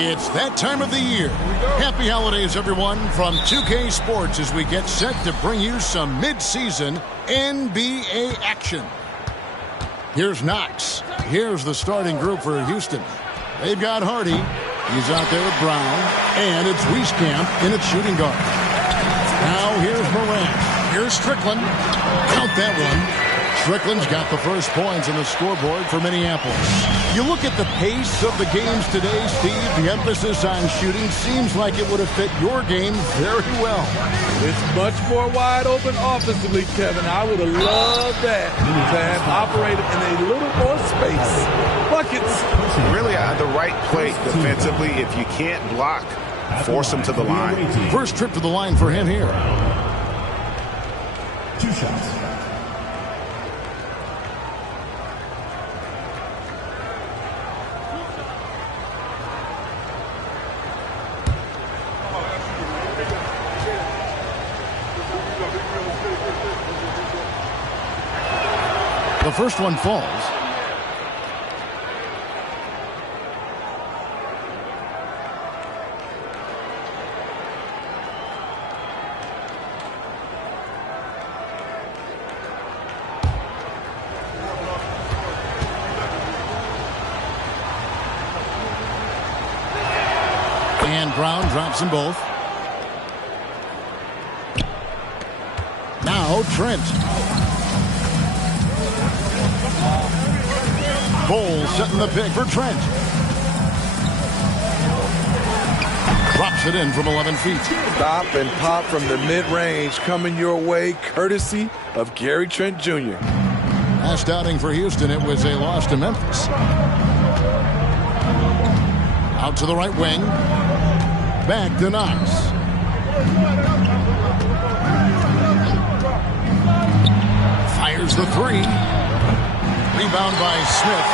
It's that time of the year. Happy holidays, everyone, from 2K Sports as we get set to bring you some mid-season NBA action. Here's Knox. Here's the starting group for Houston. They've got Hardy. He's out there with Brown. And it's Wieskamp in its shooting guard. Now here's Morant. Here's Strickland. Count that one. Strickland's got the first points on the scoreboard for Minneapolis. You look at the pace of the games today, Steve, the emphasis on shooting seems like it would have fit your game very well. It's much more wide open offensively, Kevin. I would have loved that to have operated in a little more space. Buckets. Really the right play defensively. If you can't block, force him to the line. First trip to the line for him here. 2 shots. The first one falls. And Brown drops them both. Now Trent. Bowles setting the pick for Trent. Drops it in from 11 feet. Stop and pop from the mid-range coming your way, courtesy of Gary Trent Jr. Last outing for Houston, it was a loss to Memphis. Out to the right wing. Back to Knox. Fires the three. Rebound by Smith.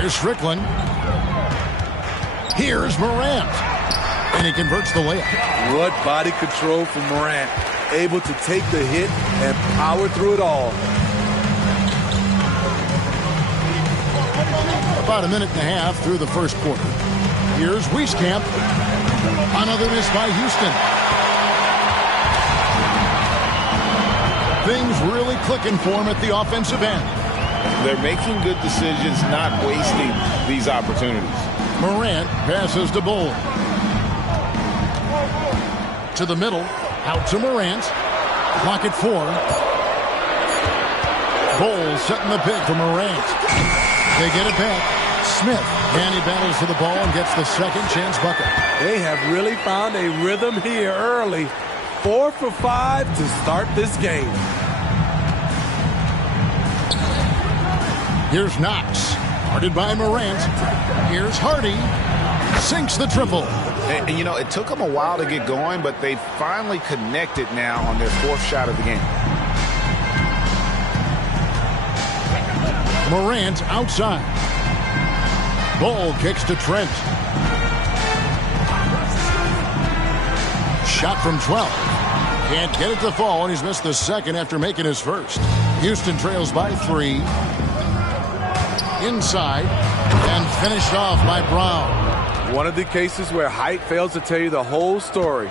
Here's Strickland. Here's Morant. And he converts the layup. What body control from Morant. Able to take the hit and power through it all. About a minute and a half through the first quarter. Here's Wieskamp. Another miss by Houston. Things really clicking for him at the offensive end. They're making good decisions, not wasting these opportunities. Morant passes to Bowles. To the middle. Out to Morant. Clock at 4. Bowles setting the pick for Morant. They get it back. Smith. And he battles for the ball and gets the second chance bucket. They have really found a rhythm here early. 4 for 5 to start this game. Here's Knox. Guarded by Morant. Here's Hardy. Sinks the triple. And you know, it took them a while to get going, but they finally connected now on their 4th shot of the game. Morant outside. Ball kicks to Trent. Shot from 12. Can't get it to fall, and he's missed the second after making his first. Houston trails by 3. Inside. And finished off by Brown. One of the cases where height fails to tell you the whole story.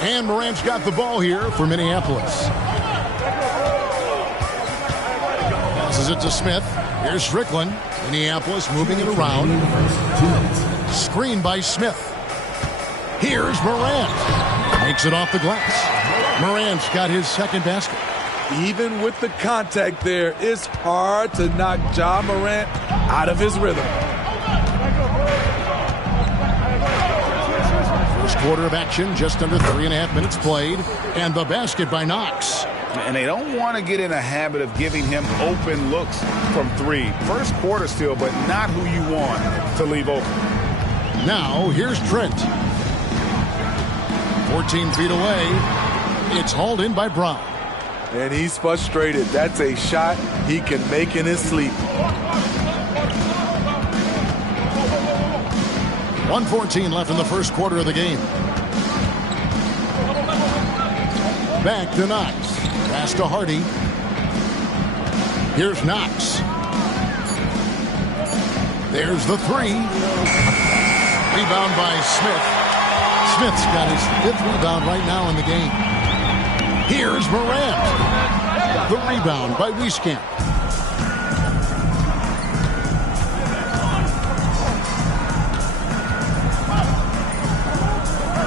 And Morant's got the ball here for Minneapolis. Passes it to Smith. Here's Strickland. Minneapolis moving it around. Screen by Smith. Here's Morant. Makes it off the glass. Morant's got his second basket. Even with the contact there, it's hard to knock Ja Morant out of his rhythm. First quarter of action, just under 3.5 minutes played. And the basket by Knox. And they don't want to get in a habit of giving him open looks from 3. First quarter still, but not who you want to leave open. Now, here's Trent. 14 feet away. It's hauled in by Brown. And he's frustrated. That's a shot he can make in his sleep. 1:14 left in the first quarter of the game. Back to Knox. Pass to Hardy. Here's Knox. There's the three. Rebound by Smith. Smith's got his 5th rebound right now in the game. Here's Morant. The rebound by Wieskamp.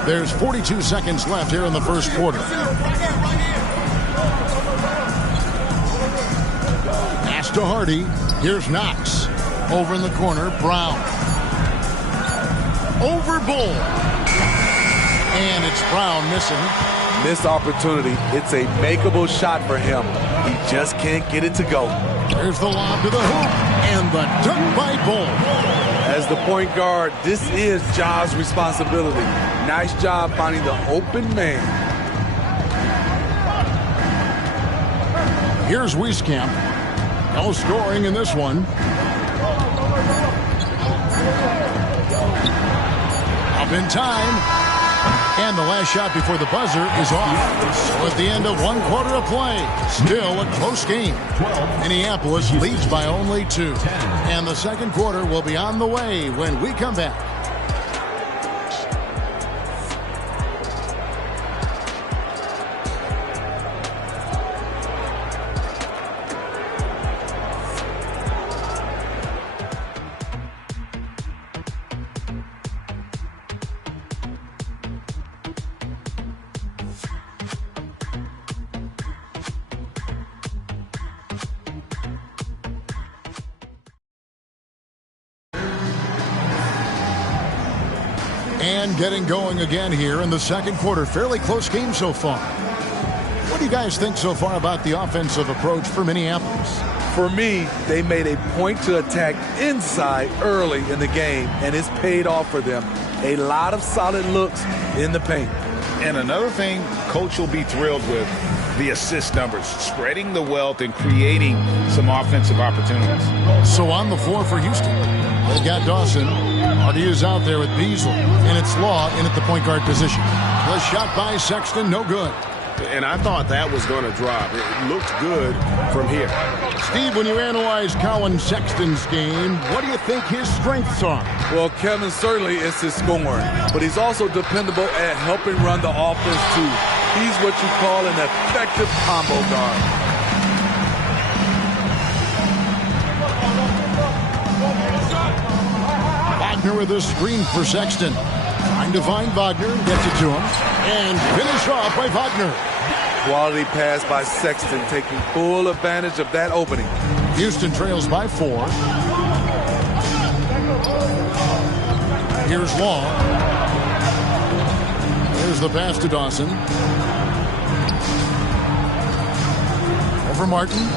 There's 42 seconds left here in the first quarter. Pass to Hardy. Here's Knox. Over in the corner, Brown. Over Bull. And it's Brown missing. Missed opportunity. It's a makeable shot for him. He just can't get it to go. There's the lob to the hoop. And the dunk by Bull. As the point guard, this is Ja's responsibility. Nice job finding the open man. Here's Wieskamp. No scoring in this one. Up in time. And the last shot before the buzzer is off. So at the end of 1 quarter of play, still a close game. Minneapolis leads by only 2. And the second quarter will be on the way when we come back. And getting going again here in the second quarter. Fairly close game so far. What do you guys think so far about the offensive approach for Minneapolis? For me, they made a point to attack inside early in the game, and it's paid off for them. A lot of solid looks in the paint. And another thing Coach will be thrilled with, the assist numbers, spreading the wealth and creating some offensive opportunities. So on the floor for Houston, they've got Dawson. Hardy is out there with Beasley, and it's Law in at the point guard position. The shot by Sexton, no good. And I thought that was going to drop. It looked good from here. Steve, when you analyze Colin Sexton's game, what do you think his strengths are? Well, Kevin, certainly it's his scoring, but he's also dependable at helping run the offense, too. He's what you call an effective combo guard. Wagner with a screen for Sexton. Trying to find Wagner, gets it to him, and finish off by Wagner. Quality pass by Sexton, taking full advantage of that opening. Houston trails by 4. Here's Law. There's the pass to Dawson. Over Martin.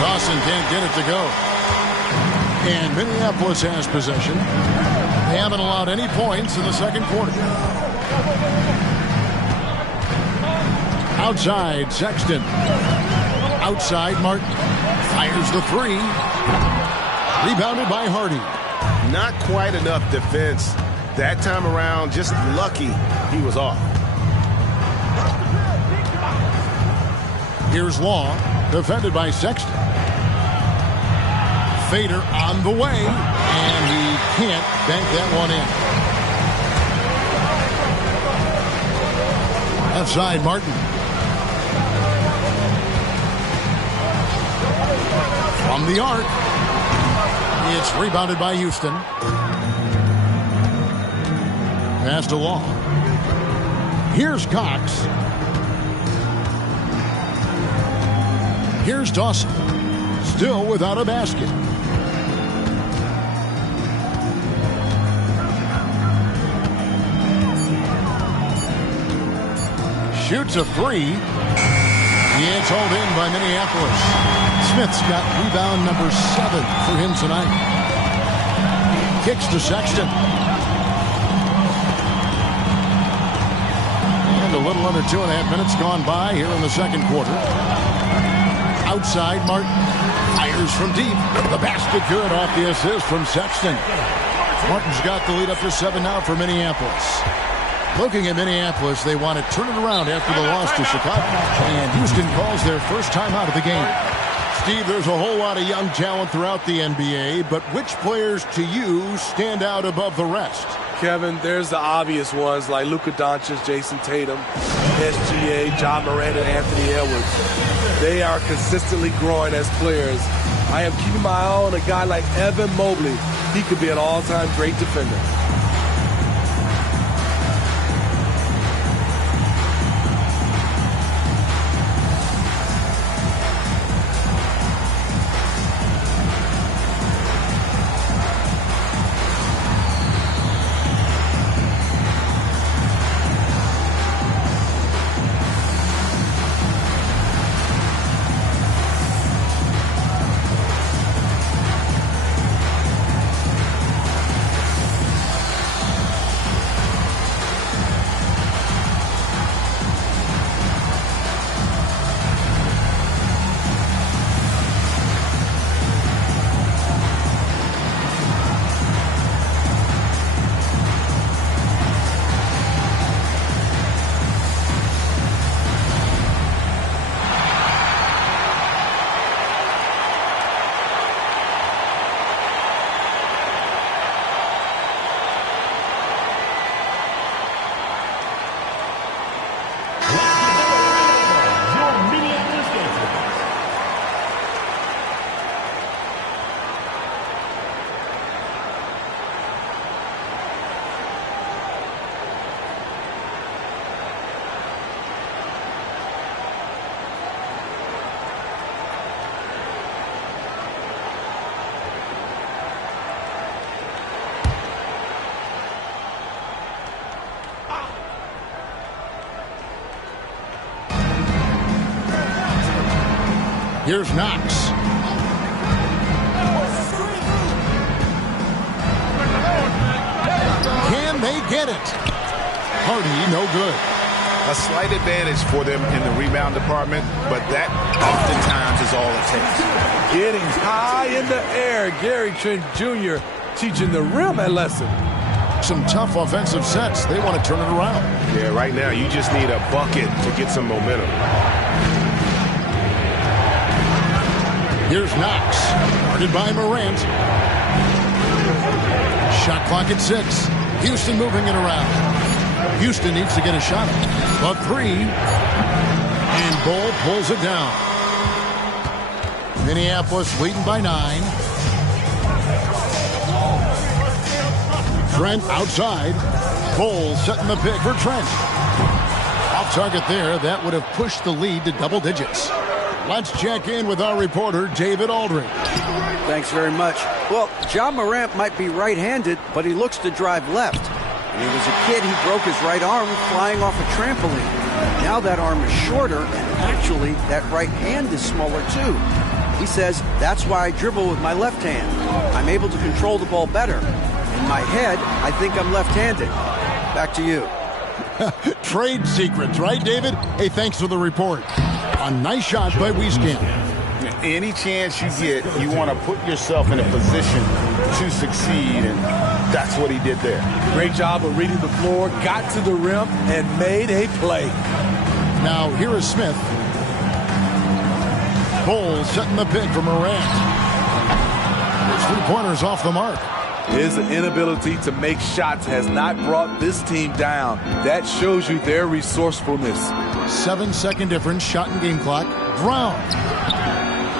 Dawson can't get it to go. And Minneapolis has possession. They haven't allowed any points in the second quarter. Outside, Sexton. Outside, Martin. Fires the 3. Rebounded by Hardy. Not quite enough defense. That time around, just lucky he was off. Here's Law, defended by Sexton. Fader on the way, and he can't bank that one in. Left side, Martin. From the arc. It's rebounded by Houston. Pass to Law. Here's Cox. Here's Dawson. Still without a basket. Shoots a 3. It's hauled in by Minneapolis. Smith's got rebound number 7 for him tonight. Kicks to Sexton. And a little under 2.5 minutes gone by here in the second quarter. Outside, Martin fires from deep. The basket good off the assist from Sexton. Martin's got the lead up to 7 now for Minneapolis. Looking at Minneapolis, they want to turn it around after the loss to Chicago. And Houston calls their first timeout of the game. Steve, there's a whole lot of young talent throughout the NBA, but which players to you stand out above the rest? Kevin, there's the obvious ones like Luka Doncic, Jason Tatum, SGA, John Morant, and Anthony Edwards. They are consistently growing as players. I am keeping my eye on a guy like Evan Mobley. He could be an all-time great defender. Here's Knox. Can they get it? Hardy, no good. A slight advantage for them in the rebound department, but that oftentimes is all it takes. Getting high in the air. Gary Trent Jr. teaching the rim a lesson. Some tough offensive sets. They want to turn it around. Yeah, right now you just need a bucket to get some momentum. Here's Knox, guarded by Morant. Shot clock at 6. Houston moving it around. Houston needs to get a shot. A 3. And Bull pulls it down. Minneapolis leading by 9. Trent outside. Bull setting the pick for Trent. Off target there. That would have pushed the lead to double digits. Let's check in with our reporter, David Aldridge. Thanks very much. Well, John Morant might be right-handed, but he looks to drive left. When he was a kid, he broke his right arm flying off a trampoline. Now that arm is shorter, and actually, that right hand is smaller too. He says, that's why I dribble with my left hand. I'm able to control the ball better. In my head, I think I'm left-handed. Back to you. Trade secrets, right, David? Hey, thanks for the report. A nice shot by Wieskamp. Any chance you get, you want to put yourself in a position to succeed, and that's what he did there. Great job of reading the floor, got to the rim, and made a play. Now, here is Smith. Bull setting the pick for Morant. His three-pointers off the mark. His inability to make shots has not brought this team down. That shows you their resourcefulness. 7-second difference, shot and game clock. Brown.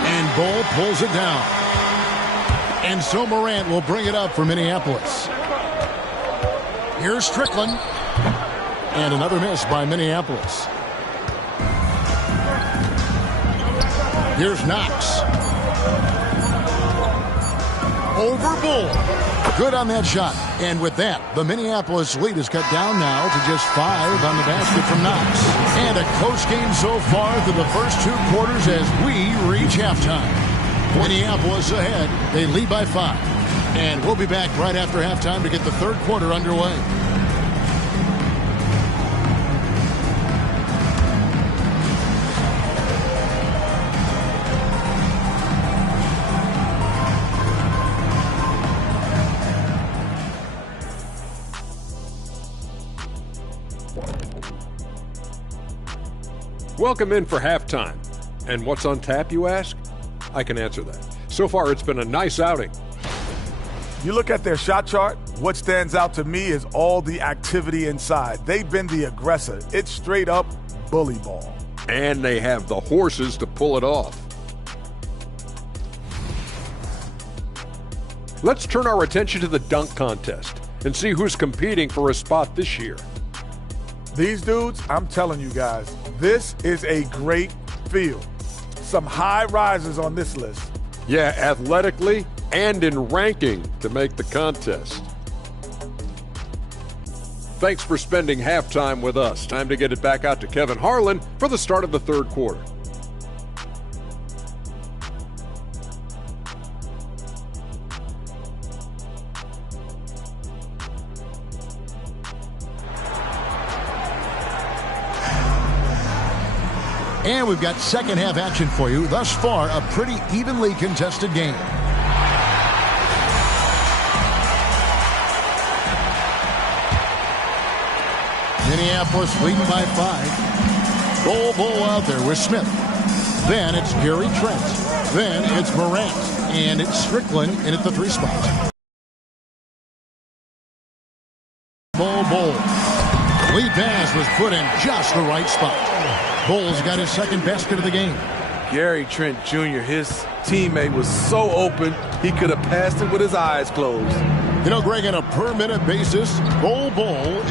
And Bull pulls it down. And so Morant will bring it up for Minneapolis. Here's Strickland. And another miss by Minneapolis. Here's Knox. Over Bull. Good on that shot. And with that, the Minneapolis lead is cut down now to just 5 on the basket from Knox. And a close game so far through the first 2 quarters as we reach halftime. Minneapolis ahead. They lead by 5. And we'll be back right after halftime to get the third quarter underway. Welcome in for halftime. And what's on tap, you ask? I can answer that. So far, it's been a nice outing. You look at their shot chart, what stands out to me is all the activity inside. They've been the aggressor. It's straight up bully ball. And they have the horses to pull it off. Let's turn our attention to the dunk contest and see who's competing for a spot this year. These dudes, I'm telling you guys, this is a great field. Some high risers on this list. Yeah, athletically and in ranking to make the contest. Thanks for spending halftime with us. Time to get it back out to Kevin Harlan for the start of the third quarter. And we've got second half action for you. Thus far, a pretty evenly contested game. Minneapolis leading by 5. Bol out there with Smith. Then it's Gary Trent. Then it's Morant. And it's Strickland in at the 3 spot. Bol. Lead pass was put in just the right spot. Bol's got his second basket of the game. Gary Trent Jr., his teammate was so open, he could have passed it with his eyes closed. You know, Greg, on a per-minute basis, Bol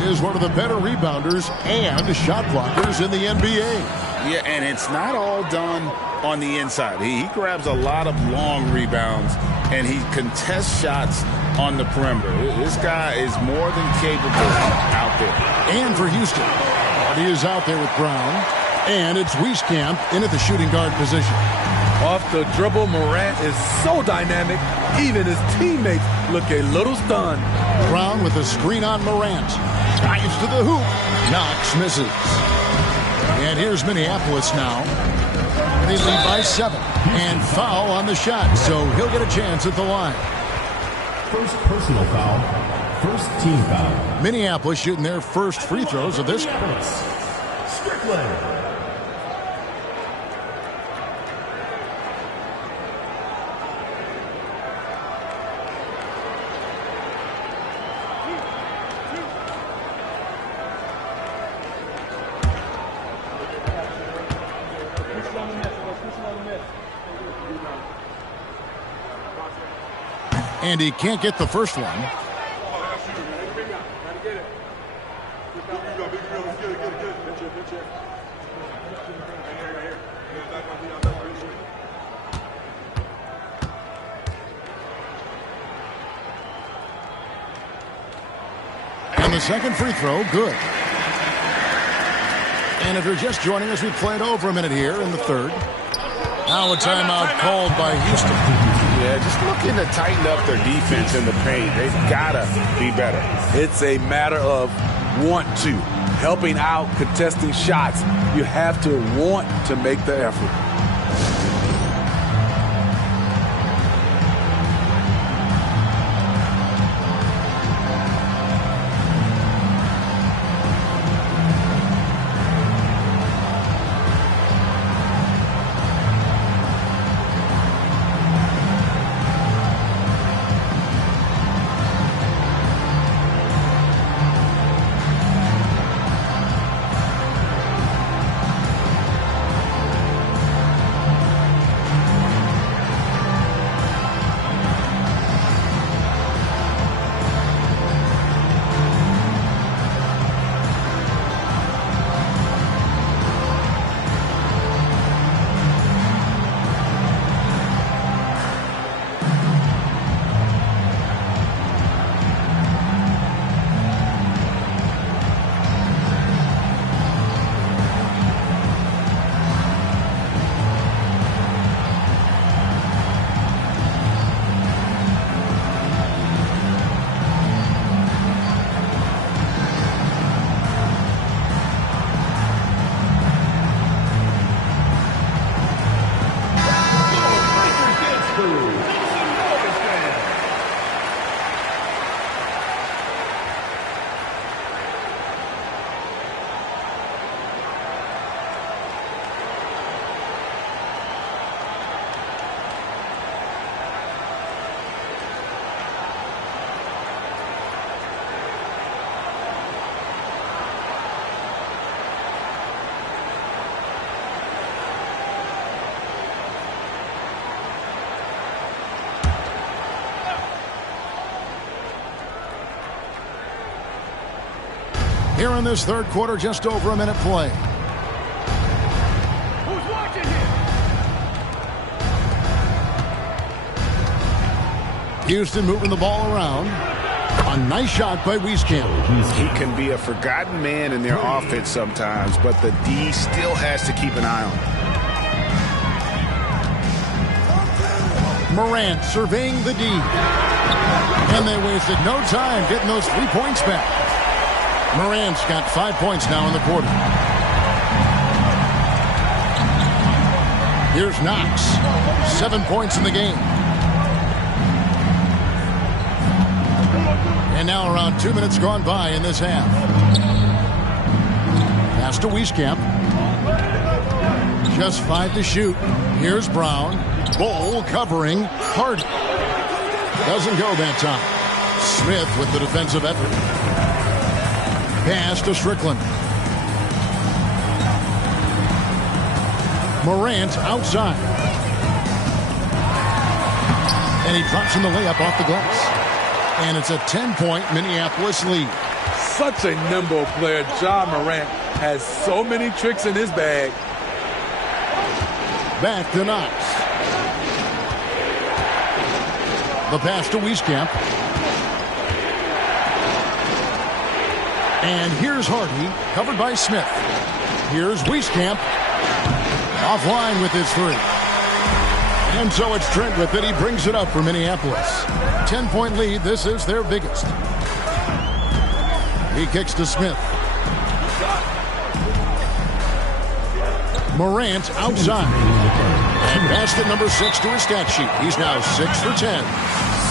is one of the better rebounders and shot blockers in the NBA. Yeah, and it's not all done on the inside. He grabs a lot of long rebounds, and he contests shots on the perimeter. This guy is more than capable out there. And for Houston, he is out there with Brown. And it's Wieskamp in at the shooting guard position. Off the dribble, Morant is so dynamic, even his teammates look a little stunned. Brown with a screen on Morant. Drives to the hoop. Knox misses. And here's Minneapolis now. They lead by 7. And foul on the shot, so he'll get a chance at the line. First personal foul. First team foul. Minneapolis shooting their first free throws of this. Strickland. And he can't get the first one. And the second free throw, good. And if you're just joining us, we played over a minute here in the third. Now a timeout called by Houston. Yeah, just looking to tighten up their defense in the paint. They've got to be better. It's a matter of want to. Helping out, contesting shots. You have to want to make the effort. Here in this third quarter, just over a minute play. Who's watching here? Houston moving the ball around. A nice shot by Wieskamp. He can be a forgotten man in their offense sometimes, but the D still has to keep an eye on him. Morant surveying the D. And they wasted no time getting those 3 points back. Morant's got 5 points now in the quarter. Here's Knox. 7 points in the game. And now around 2 minutes gone by in this half. Pass to Wieskamp. Just 5 to shoot. Here's Brown. Bull covering Hardy. Doesn't go that time. Smith with the defensive effort. Pass to Strickland. Morant outside. And he drops in the layup off the glass. And it's a 10-point Minneapolis lead. Such a nimble player. Ja Morant has so many tricks in his bag. Back to Knox. The pass to Wieskamp. And here's Hardy, covered by Smith. Here's Wieskamp. Offline with his 3. And so it's Trent with it. He brings it up for Minneapolis. 10-point lead. This is their biggest. He kicks to Smith. Morant outside. And basket number 6 to his stat sheet. He's now 6 for 10.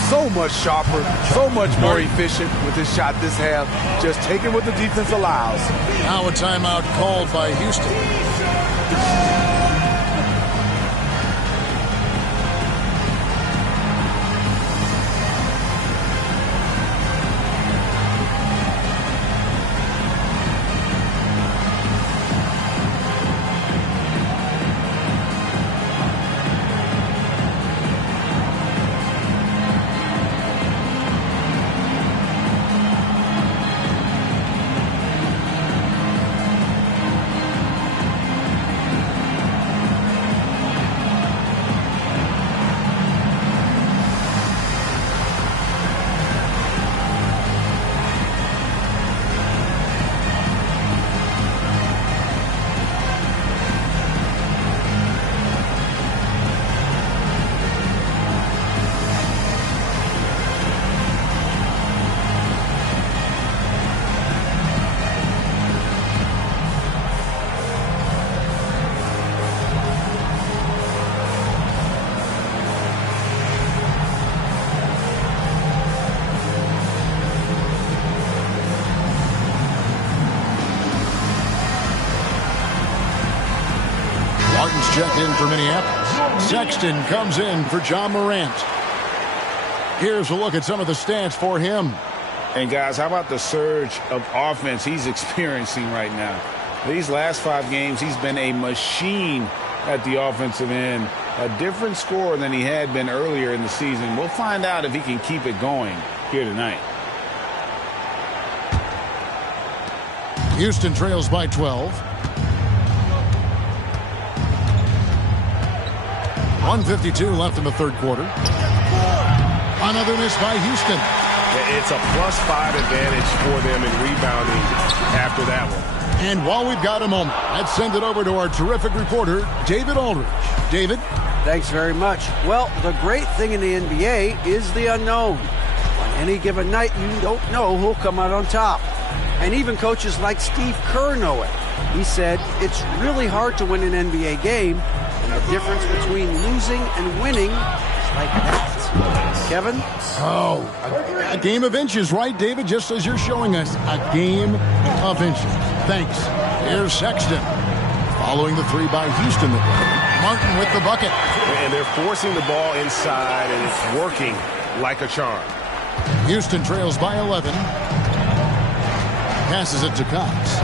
So much sharper, so much more efficient with his shot this half. Just taking what the defense allows. Now a timeout called by Houston. Checked in for Minneapolis. Sexton comes in for Ja Morant. Here's a look at some of the stats for him. And guys, how about the surge of offense he's experiencing right now? These last 5 games, he's been a machine at the offensive end. A different scorer than he had been earlier in the season. We'll find out if he can keep it going here tonight. Houston trails by 12. 1:52 left in the third quarter. Another miss by Houston. It's a +5 advantage for them in rebounding after that one. And while we've got a moment, let's send it over to our terrific reporter, David Aldridge. David? Thanks very much. Well, the great thing in the NBA is the unknown. On any given night, you don't know who'll come out on top. And even coaches like Steve Kerr know it. He said, it's really hard to win an NBA game, and the difference between losing and winning is like that. Kevin? Oh, a game of inches, right, David? Just as you're showing us, a game of inches. Thanks. Here's Sexton. Following the 3 by Houston. Martin with the bucket. And they're forcing the ball inside, and it's working like a charm. Houston trails by 11. Passes it to Cox.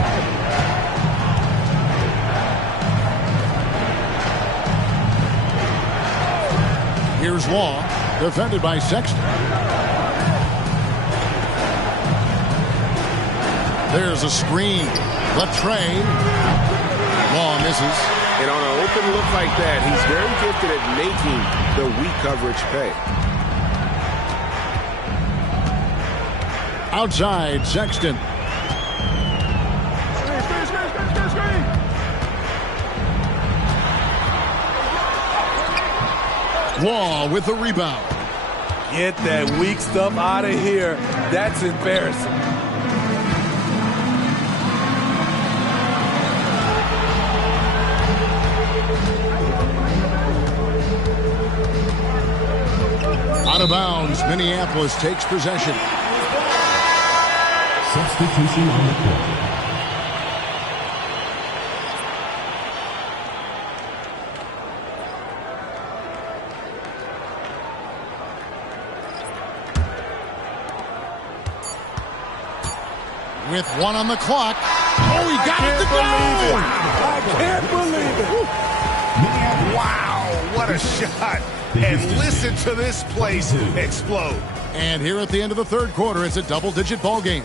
Here's Law, defended by Sexton. There's a screen. Latre. Law misses. And on an open look like that, he's very gifted at making the weak coverage pay. Outside, Sexton. Law with the rebound. Get that weak stuff out of here. That's embarrassing. Out of bounds, Minneapolis takes possession. Substitution on the court. With 1 on the clock. Oh, he got it to go! I can't believe it. Wow, what a shot. And listen to this place explode. And here at the end of the third quarter, it's a double-digit ball game.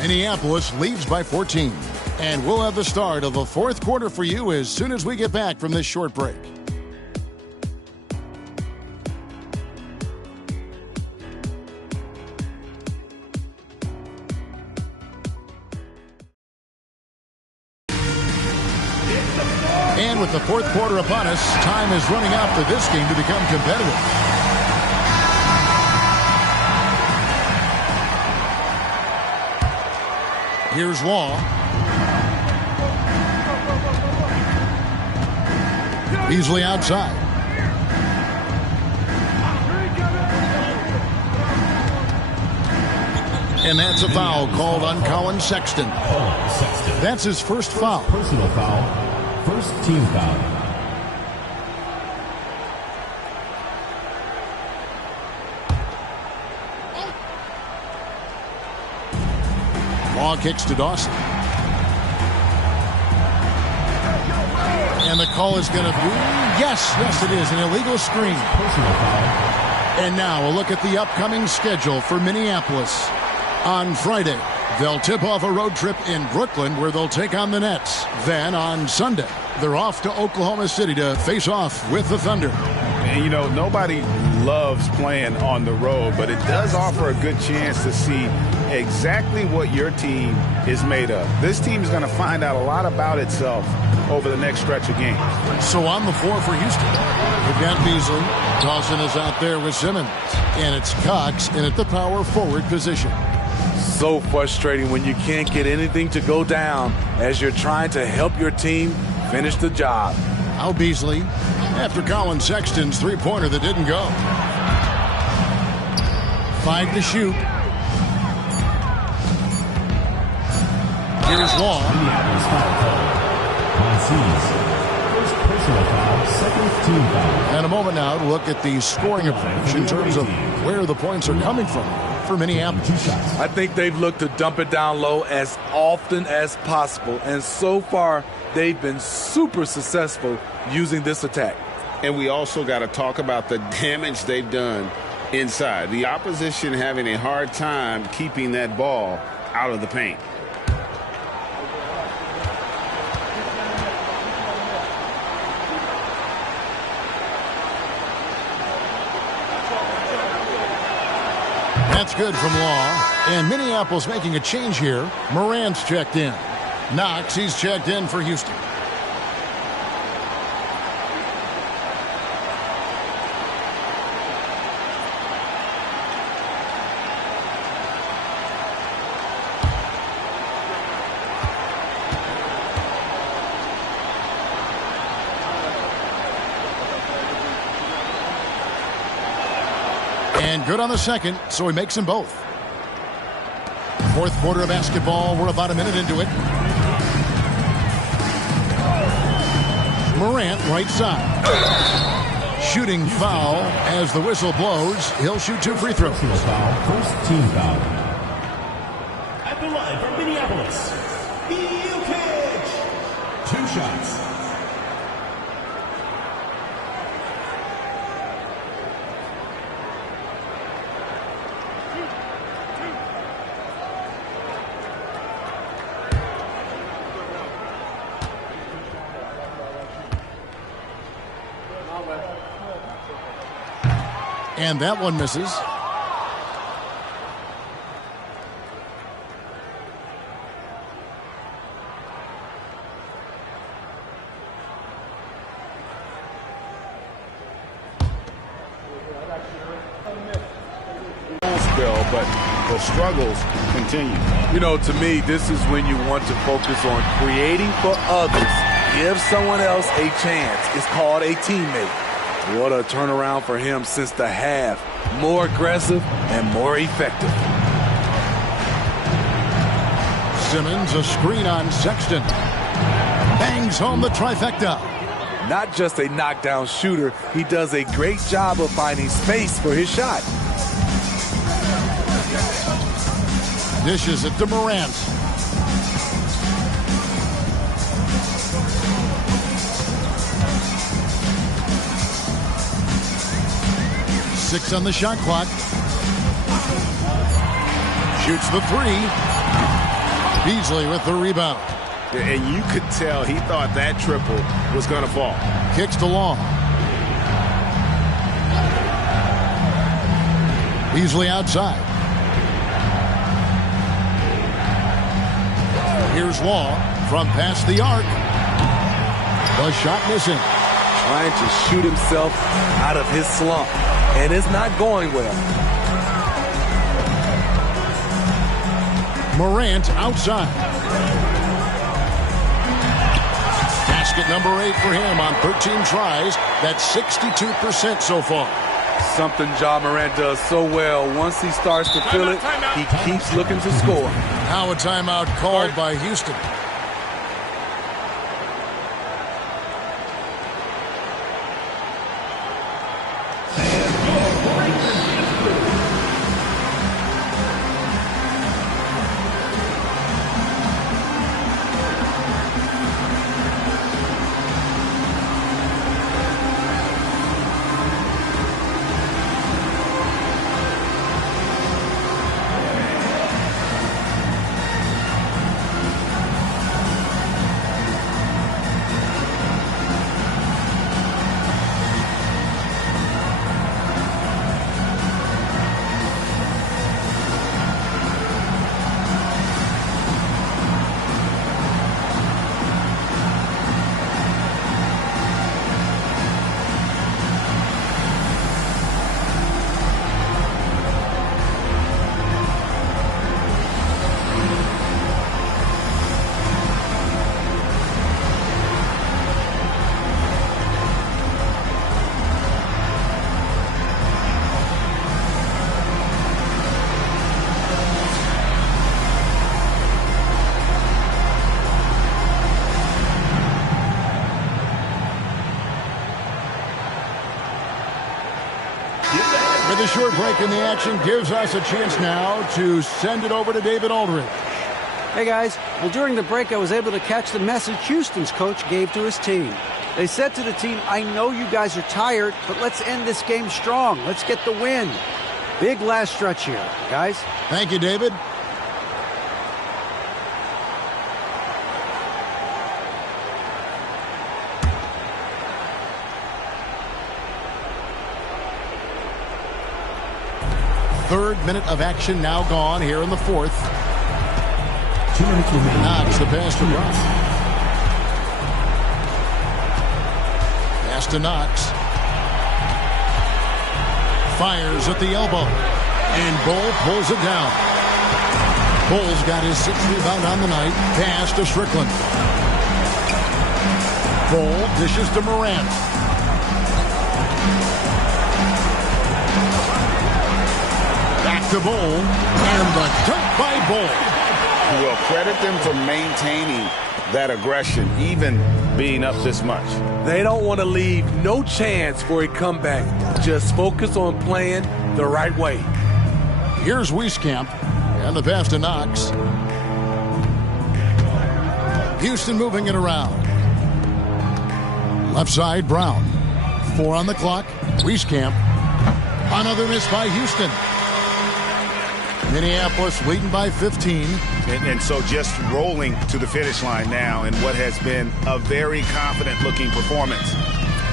Minneapolis leads by 14. And we'll have the start of the fourth quarter for you as soon as we get back from this short break. And with the fourth quarter upon us, time is running out for this game to become competitive. Here's Law. Beasley outside. And that's a foul called on Colin Sexton. That's his first foul. Personal foul. First team foul. Law kicks to Dawson. And the call is going to be, yes, it is, an illegal screen. Personal foul. And now a look at the upcoming schedule for Minneapolis. On Friday, they'll tip off a road trip in Brooklyn where they'll take on the Nets. Then on Sunday, they're off to Oklahoma City to face off with the Thunder. And, you know, nobody loves playing on the road, but it does offer a good chance to see exactly what your team is made of. This team is going to find out a lot about itself over the next stretch of games. So on the floor for Houston, we've got Beasley. Dawson is out there with Simmons. And it's Cox in at the power forward position. So frustrating when you can't get anything to go down as you're trying to help your team finish the job. Now Beasley after Colin Sexton's three-pointer that didn't go. 5 to shoot. Here's Law. Minneapolis foul call. Monsees. First personal foul, second team foul. And a moment now to look at the scoring approach in terms of where the points are coming from for Minneapolis. I think they've looked to dump it down low as often as possible. And so far, they've been super successful using this attack. And we also got to talk about the damage they've done inside. The opposition having a hard time keeping that ball out of the paint. That's good from Law. And Minneapolis making a change here. Morant's checked in. Knox, he's checked in for Houston. And good on the second, so he makes them both. Fourth quarter of basketball, we're about a minute into it. Morant, right side. Shooting foul as the whistle blows. He'll shoot 2 free throws. Personal foul, first team foul. At the line from Minneapolis, Jokic. 2 shots. And that one misses. But the struggles continue. You know, to me, this is when you want to focus on creating for others. Give someone else a chance. It's called a teammate. What a turnaround for him since the half. More aggressive and more effective. Simmons, a screen on Sexton. Bangs home the trifecta. Not just a knockdown shooter, he does a great job of finding space for his shot. Dishes it to Morant. Six on the shot clock. Shoots the three. Beasley with the rebound. And you could tell he thought that triple was going to fall. Kicks to Long. Beasley outside. Here's Law from past the arc. The shot missing. Trying to shoot himself out of his slump. And it's not going well. Morant outside. Basket number 8 for him on 13 tries. That's 62% so far. Something Ja Morant does so well. Once he starts to feel it, he keeps looking to score. Now a timeout called by Houston. The short break in the action gives us a chance now to send it over to David Aldridge. Hey guys, well during the break I was able to catch the message Houston's coach gave to his team. They said to the team, I know you guys are tired, but let's end this game strong. Let's get the win. Big last stretch here, guys. Thank you, David. Third minute of action now gone here in the fourth. 2 minutes remaining. Knox the pass to Brown. Pass to Knox. Fires at the elbow. And Bull pulls it down. Bull's got his 6th rebound on the night. Pass to Strickland. Bull dishes to Morant. Back to Bull, and the dunk by Bull. Well, credit them for maintaining that aggression, even being up this much. They don't want to leave no chance for a comeback. Just focus on playing the right way. Here's Wieskamp, and the pass to Knox. Houston moving it around. Left side, Brown. 4 on the clock. Wieskamp. Another miss by Houston. Minneapolis leading by 15. And so just rolling to the finish line now in what has been a very confident-looking performance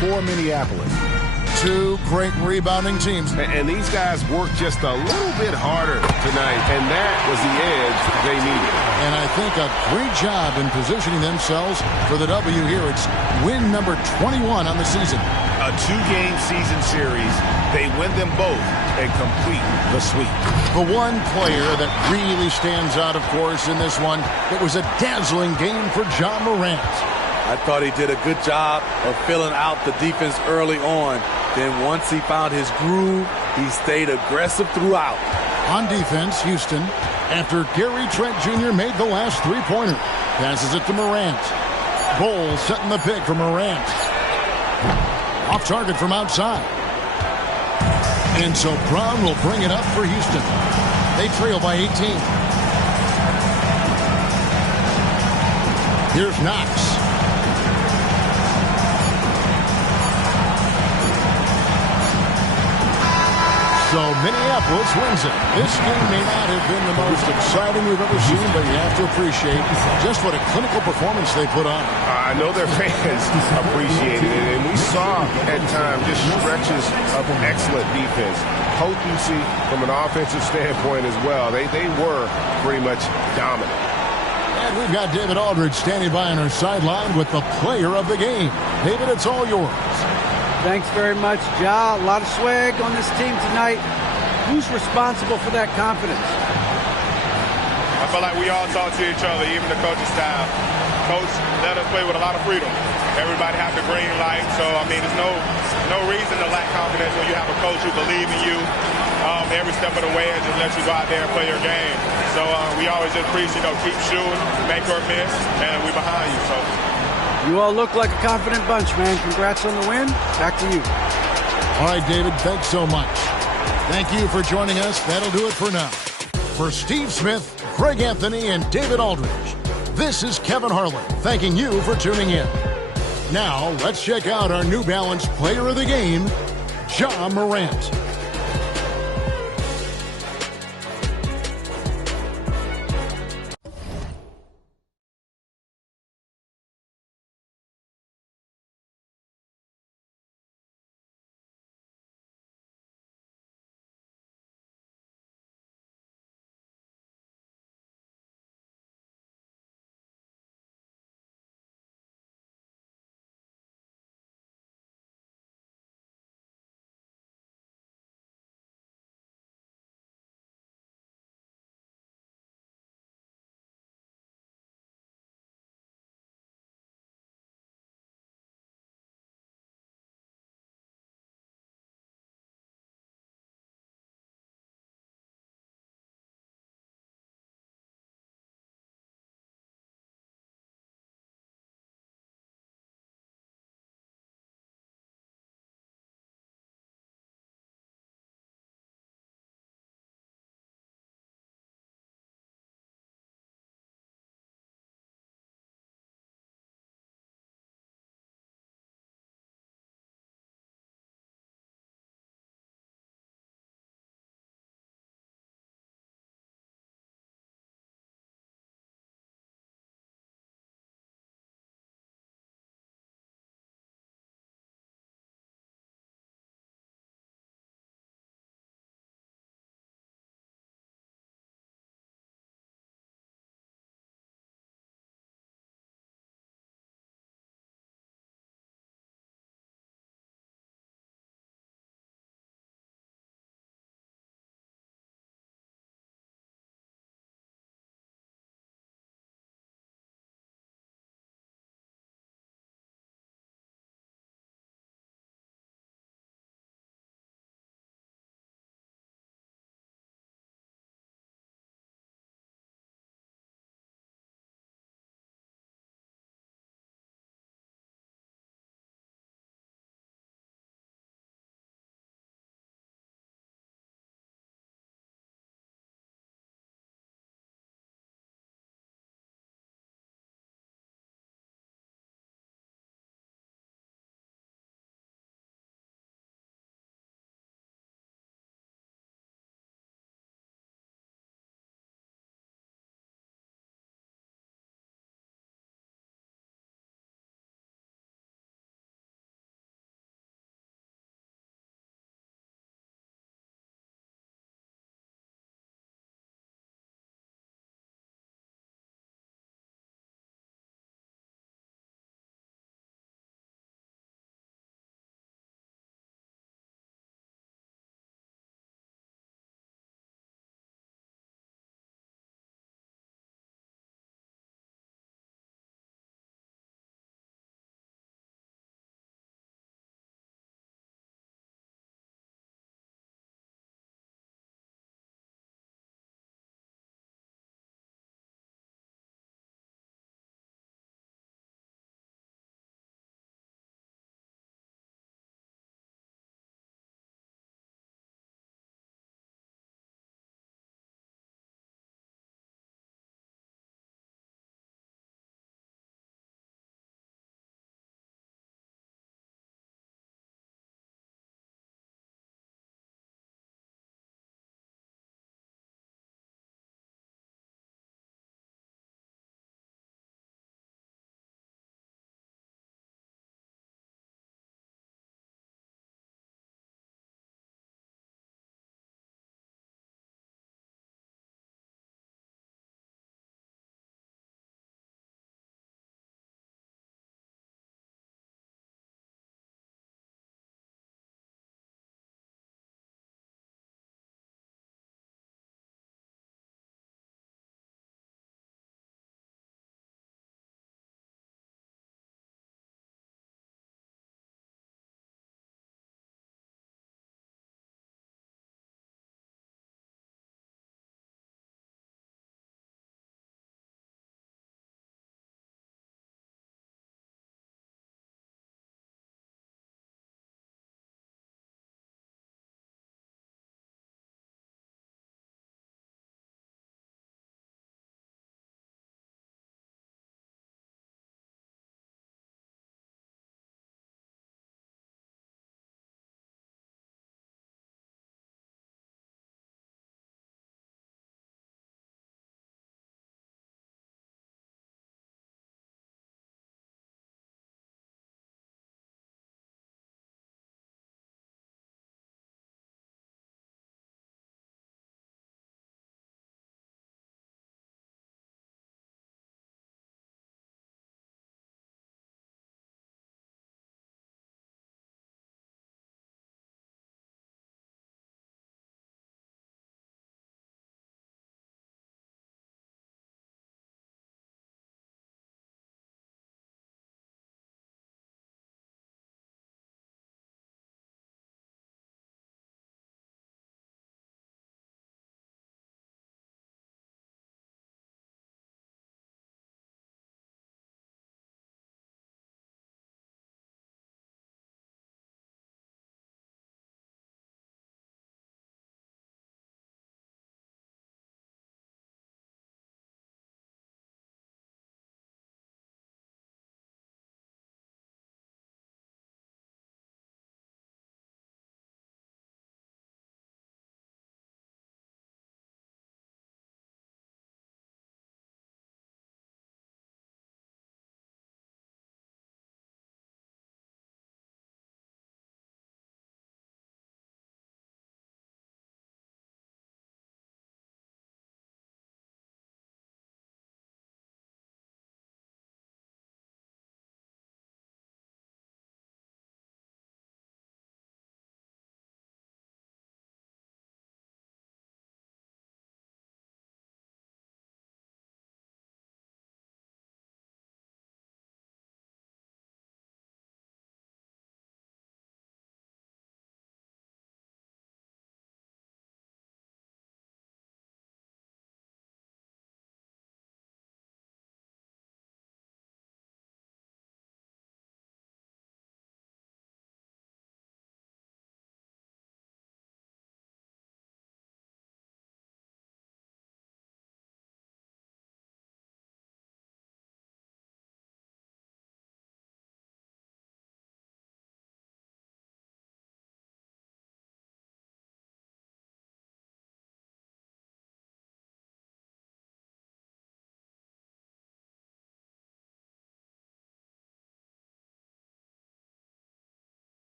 for Minneapolis. Two great rebounding teams. And these guys worked just a little bit harder tonight, and that was the edge they needed. And I think a great job in positioning themselves for the W here. It's win number 21 on the season. A 2-game season series. They win them both and complete the sweep. The one player that really stands out, of course, in this one, it was a dazzling game for Ja Morant. I thought he did a good job of filling out the defense early on. Then once he found his groove, he stayed aggressive throughout. On defense, Houston, after Gary Trent Jr. made the last three-pointer, passes it to Morant. Bowles setting the pick for Morant. Off target from outside. And so Brown will bring it up for Houston. They trail by 18. Here's Knox. So Minneapolis wins it. This game may not have been the most exciting we've ever seen, but you have to appreciate just what a clinical performance they put on. I know their fans appreciated it, and we saw at times just stretches of excellent defense. Potency from an offensive standpoint as well. They were pretty much dominant. And we've got David Aldridge standing by on our sideline with the player of the game. David, it's all yours. Thanks very much, Ja. A lot of swag on this team tonight. Who's responsible for that confidence? I feel like we all talk to each other, even the coaching staff. Coach let us play with a lot of freedom. Everybody have the green light, so I mean, there's no reason to lack confidence when you have a coach who believes in you every step of the way and just let you go out there and play your game. So we always just preach, keep shooting, make or miss, and we behind you. So. You all look like a confident bunch, man. Congrats on the win. Back to you. All right, David, thanks so much. Thank you for joining us. That'll do it for now. For Steve Smith, Greg Anthony, and David Aldridge, this is Kevin Harlan thanking you for tuning in. Now, let's check out our New Balance player of the game, Ja Morant.